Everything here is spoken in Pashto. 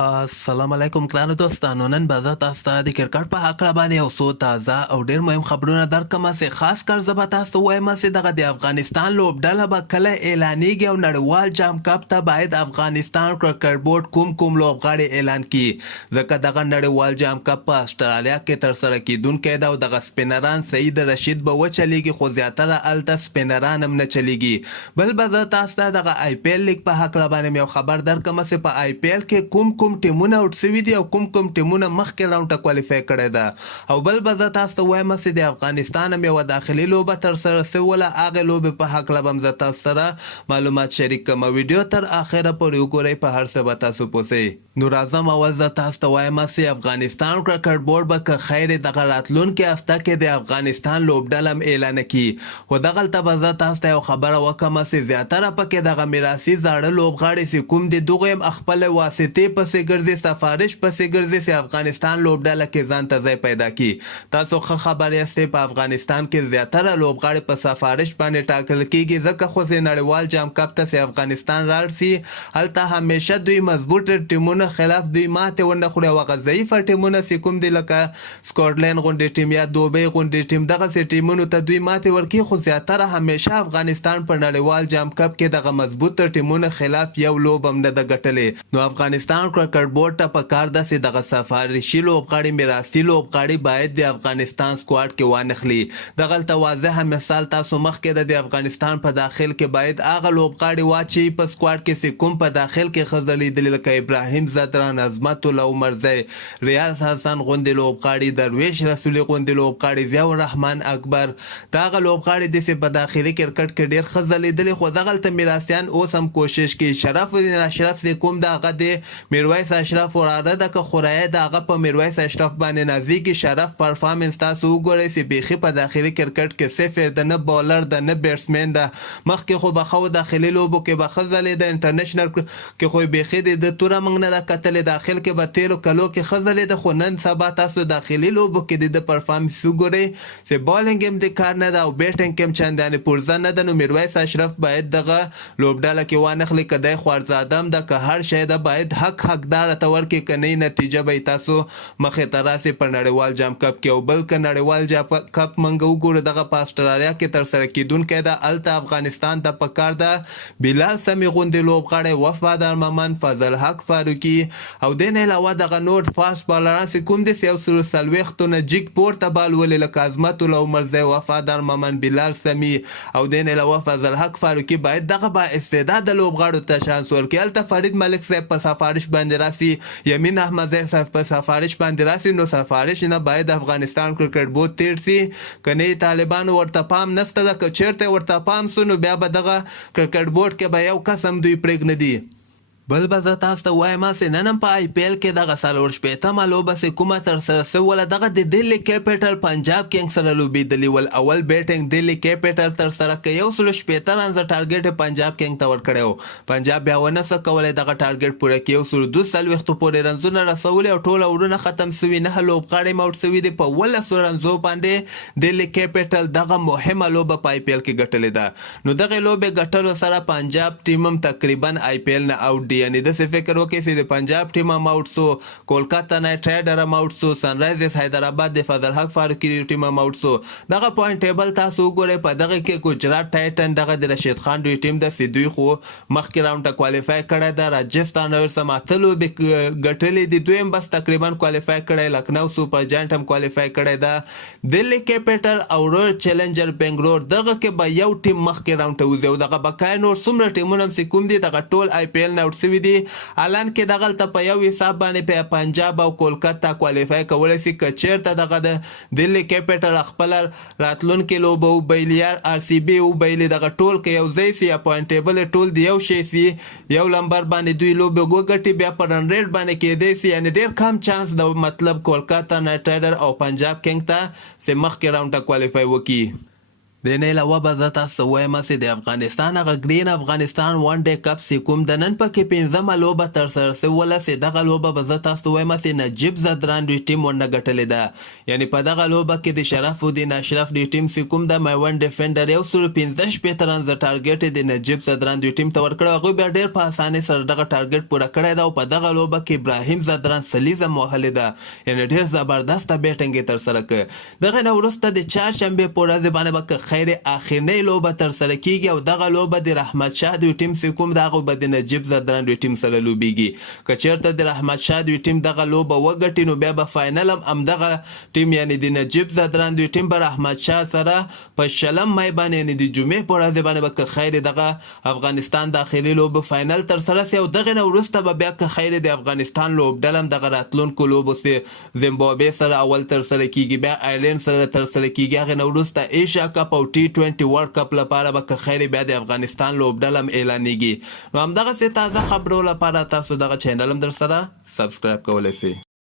السلام علیکم ګرانو دوستانو. نن به زه تاسو ته د کرکټ په هکله باندې یو څو تازه او ډېر مهم خبرونه درکړم. چې خاص کر زه به تاسو ته وایم چې دغه د افغانستان لوبډله به کله اعلانیږي او نړیوال جام کپ ته باید افغانستان کرکټ بورډ کوم لوبغاړي اعلان کړي، ځکه دغه نړیوال جام کپ په استرالیا کې ترسره کیدونکی ده او دغه سپینران سعید رشید به وچلیږي، خو زیاتره هلته سپینران هم نه چلیږي. بل به زه تاسو ته دغه آی پی ایل لیګ په هکله باندې یو خبر درکړم چې په آی پی ایل کې کوم ټیمونه اوټ سوي دي او کوم ټیمونه مخکې راونډ ته کوالیفای کړی ده. او بل به زه تاسو ته وایم چې د افغانستان هم یوه داخلي لوبه ترسره سوله، هغې لوبې په هکله به هم زه تاسو سره معلومات شریک کړم. ویډیو تر اخره پورې وګورئ، په هر څه به تاسو پوهیږئ. نو راځم اول زه تاسو ته وایم چې افغانستان کرکټ بورډ به که خیر دغه راتلونکې هفته کې د افغانستان لوبډله هم اعلان کړي، خو دغلته به زه تاسو ته یو خبره وکړم چې زیاتره پکې دغه میراثي زاړه لوبغاړي چې کوم دي دغوی هم خپلې واسطې پسې ګرځي، سفارش پسې ګرځي چې افغانستان لوبډله کې ځان ته ځای پیدا کړي. تاسو ښه خبر یاستئ په افغانستان کې زیاتره لوبغاړي په سفارش باندې ټاکل کیږي، ځکه خو چې نړیوال جام کپ ته چې افغانستان راړ سي هلته همیشه دوی مضبوط ټیمونه خلاف دوی ماتې ونه خوري، او هغه ضعیفه ټیمونه چې کوم دي لکه سکاټلند غوندې ټیم یا دوبۍ غوندې ټیم دغسې ټیمونو ته دوی ماتې ورکوي، خو زیاتره همیشه افغانستان په نړیوال جام کپ کې دغه مضبوطه ټیمونه خلاف یو لوب هم نه ده ګټلې. نو افغانستان کرکټ بورډ ته پکار ده چې دغه سفارشي لوبغاړي میراثي لوبغاړي باید د افغانستان سکواډ کې وانخلي. دغلته واضحه مثال تاسو مخکې د افغانستان په داخل کې باید هغه لوبغاړي واچي په سکواډ کې چې کوم په داخل کې ښځه لیدلې لکه ابراهیم زدران، عظمت الله عمرزی، ریاض حسن غوندې لوبغاړي، درویش رسولي غوندې لوبغاړي، ضیاء الرحمن اکبر، دا هغه لوبغاړي دي چې په داخلي کرکټ کې ډېر ښه ځلېدلي، خو دغلته میراثیان اوس هم کوشش کوي. شرف الدین اشرف چې کوم د هغه د میرویس اشرف وراره ده که خورایه د هغه په میرویس اشرف باندې نازېږي. شرف پرفارمنس تاسو وګورئ چې بیخي په داخلي کرکټ کې صفر ده، نه بالر ده نه بیټسمین ده. مخکې خو به ښه داخلي لوبو کې به ښه ځلېده، انټرنیشنل کې خو بیخي د توره موږ نه ده کتلې، داخل کې به تیرو کلو کې ښه ځلېده، خو نن سبا تاسو داخلي لوبو کې د پرفارمنس وګورئ چې بالنګ هم د کار نه ده او بیټنګ هم چندانې پرزه نه ده. نو میرویس اشرف باید دغه لوبډله کې وانخلي، که دی خوارزاده هم ده که هر شی ده باید حقداره ته ورکړي، که نه نتیجه به تاسو مخې ته راسي په نړیوال جام کپ کې. او بل که نړیوال جام کپ موږ وګورو دغه په استرالیا کې ترسره کیدونکی ده، هلته افغانستان ته پکار ده بلال سمی غوندې لوبغاړی، وفادار ممن، فضل حق فاروقي او دین علاوه دغه نور فاست بالران چې کوم دي 140 نه جګ پورته بال ولې لکه عظمت الله عمرزی، وفادار ممن، بلال سمی او دین علاوه فضل حق فاروقي باید دغه با استعداد لوبغاړو ته شانس ورکړي. هلته فرید ملک صاحب په سفارش باندې راسي، یمین احمدزی صاحب په سفارش باندې راسي، نو سفارش نه باید افغانستان کرکټ بورډ تیر سي، که نه طالبانو ورته پام نسته ده، که چیرته ورته پام سو نو بیا به دغه کرکټ بورډ کې به یو قسم دوی پرېږدي. بل به زه تاسو ته وایم چې نن هم په آی پی ایل کې دغه 40 لوبه چې کومه ترسره سوله دغه د ډیلی کیپیټل پنجاب کینګ سره لوبېدلي ول. اول بیټنګ ډیلی کیپیټل ترسره کړي، 160 رنزه ټارګېټ یې پنجاب کینګ ته ورکړی و. پنجاب بیا ونه څه کولی دغه ټارګېټ پوره کړي، 142 پورې رنزونه رسولي او ټول اورونه ختم سوي، 9 لوبغاړي موټ سوي دي. په 11 رنزو باندې ډیلی کیپیټل دغه مهمه لوبه په آی پی ایل کې ګټلې ده. نو دغه لوبې ګټلو سره پنجاب ټیم هم تقریبا آی پی ایل نه آوټ دي، یعنی داسې فکر وکړئ چې د پنجاب ټیم هم آوټ سو، کولکاتا نایټ رایډر هم آوټ سو، سنرایزرز حیدرآباد د فضل حق فاروقي ټیم هم آوټ سو. دغه پوینټ ټیبل تاسو وګورئ، په دغه کې ګجرات ټایټن دغه د رشید خان دوی ټیم ده چې دوی خو مخکې راونډ ته کوالیفای کړی ده. راجستان رویلز هم 8 لوبې ګټلې دي، دوی هم بس تقریبا کوالیفای کړی. لکھنو سوپر جاینټ هم کوالیفای کړی ده. دلی کیپیټل او رویل چیلنجر بنګلور دغه کې به یو ټیم مخکې راونډ ته وځي، او دغه بقایه نور څومره ټیمونه هم چې کوم دي دغه ټول آی پی ایل نه آوټ سوي دي. الان کې دغلته په یو حساب باندې په پنجاب او کولکاتا کوالیفای کولی شي، که چیرته دغه د دلی کیپیټل خپله راتلونکې لوبه وبایلي یا آر سی بي وبایلي، دغه ټول که یو ځای سي یا پوینټ ټیبل ټول د یو شی سي، یو لمبر باندې دوی لوبې وګټي، بیا په رن ریټ باندې کیدی سي، یعنې ډېر کم چانس د مطلب کولکاتا نایټ رایډر او پنجاب کینګ ته چې مخکې راونډ ته کوالیفای وکړي. د نه علاوه به زه تاسو ته وایم چې د افغانستان هغه ګرین افغانستان ون ډے کپ چې کوم د نن پکې پنځمه لوبه ترسره سوله چې دغه لوبه به زه تاسو ته وایم چې نجیب زدران دوی ټیم ورنه ګټلې ده یعنی په دغه لوبه کې د شرف الدین اشرف دوی ټیم چې کوم د میوند ډیفنډر 115 رنز د ټارګټ د نجیب زدران دوی ټیم ته ورکړ هغوی بیا ډېر په اسانۍ سره دغه ټارګټ پوره کړی ده او په دغه لوبه کې ابراهیم زدران سلیزه وهلې ده یعنی ډېر زبردسته بیټنګ یې ترسره کړ دغه نه وروسته د چهارشنبې په ورځ باندې به خیر اخرنۍ لوبه ترسره کیږي او دغه لوبه د رحمت شاه دوی ټیم چې کوم دغه به د نجیب زدران دوی ټیم سره لوبیږي که چېرته د رحمت شاه دوی ټیم دغه لوبه وګټي نو بیا به فاینل هم دغه ټیم یعنی د نجیب زدران دوی ټیم به رحمت شاه سره په شلم مای باندې یعنی د جمعې په ورځ باندې به خیر دغه افغانستان داخلي لوبه فاینل ترسره سي او دغه نه وروسته به بیا که خیر د افغانستان لوبډله هم دغه راتلونکو لوبو چې زیمبابوې سره اول ترسره کیږي بیا آیرلینډ سره ترسره کیږي هغې نه وروسته ایشیا کپ او T20 ورلډ کپ لپاره به که خیر بیا د افغانستان لوبډله هم اعلانیږي نو همدغسې تازه خبرو لپاره تاسو دغه چینل هم در سره سبسکرایب کولی سئ